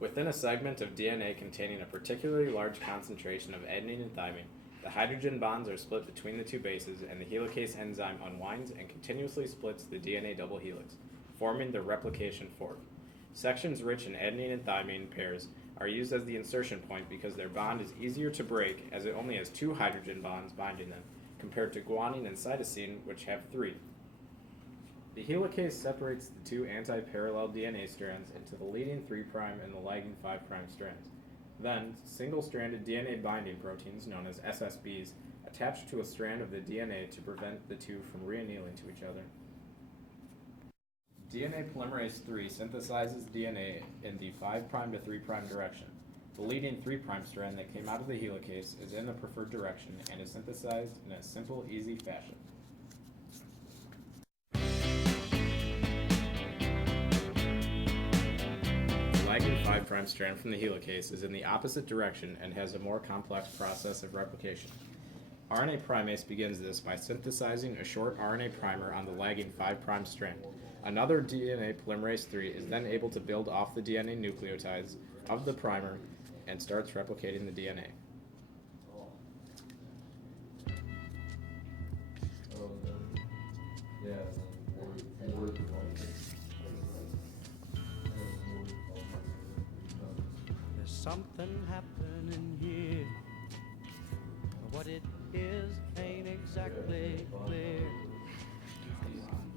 Within a segment of DNA containing a particularly large concentration of adenine and thymine, the hydrogen bonds are split between the two bases, and the helicase enzyme unwinds and continuously splits the DNA double helix, forming the replication fork. Sections rich in adenine and thymine pairs are used as the insertion point because their bond is easier to break as it only has 2 hydrogen bonds binding them, compared to guanine and cytosine, which have 3. The helicase separates the 2 anti-parallel DNA strands into the leading 3' and the lagging 5' strands. Then, single-stranded DNA binding proteins, known as SSBs, attach to a strand of the DNA to prevent the 2 from reannealing to each other. DNA polymerase III synthesizes DNA in the 5' to 3' direction. The leading 3' strand that came out of the helicase is in the preferred direction and is synthesized in a simple, easy fashion. The lagging 5' strand from the helicase is in the opposite direction and has a more complex process of replication. RNA primase begins this by synthesizing a short RNA primer on the lagging 5' strand. Another DNA polymerase III is then able to build off the DNA nucleotides of the primer and starts replicating the DNA. There's something happening here. What it is ain't exactly clear.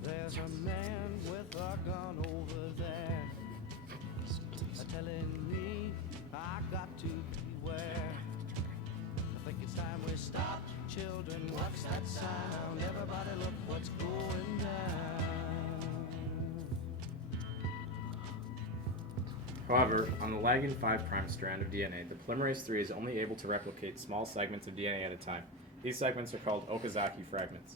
There's a man with a gun over there, telling me I got to beware. I think it's time we stop, children. What's that sound? Everybody look what's going down. However, on the lagging 5' strand of DNA, the polymerase III is only able to replicate small segments of DNA at a time. These segments are called Okazaki fragments.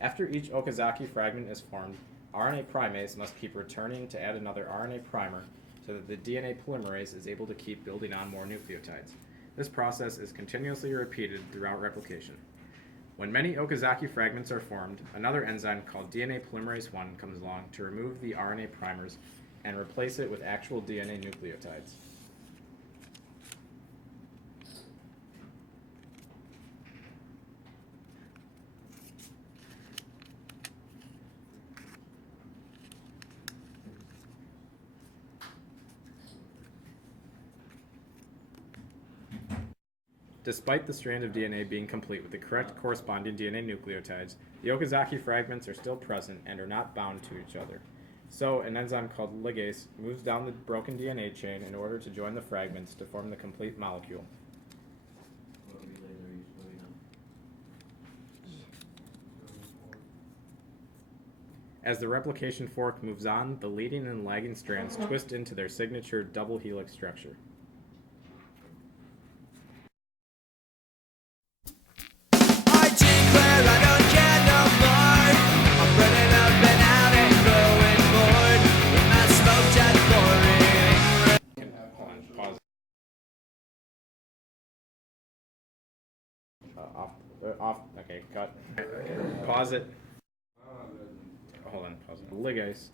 After each Okazaki fragment is formed, RNA primase must keep returning to add another RNA primer so that the DNA polymerase is able to keep building on more nucleotides. This process is continuously repeated throughout replication. When many Okazaki fragments are formed, another enzyme called DNA polymerase I comes along to remove the RNA primers and replace it with actual DNA nucleotides. Despite the strand of DNA being complete with the correct corresponding DNA nucleotides, the Okazaki fragments are still present and are not bound to each other. So, an enzyme called ligase moves down the broken DNA chain in order to join the fragments to form the complete molecule. As the replication fork moves on, the leading and lagging strands twist into their signature double helix structure. Okay, cut. Pause it. Hold on, pause it. Ligase.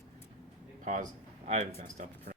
Pause. I messed up.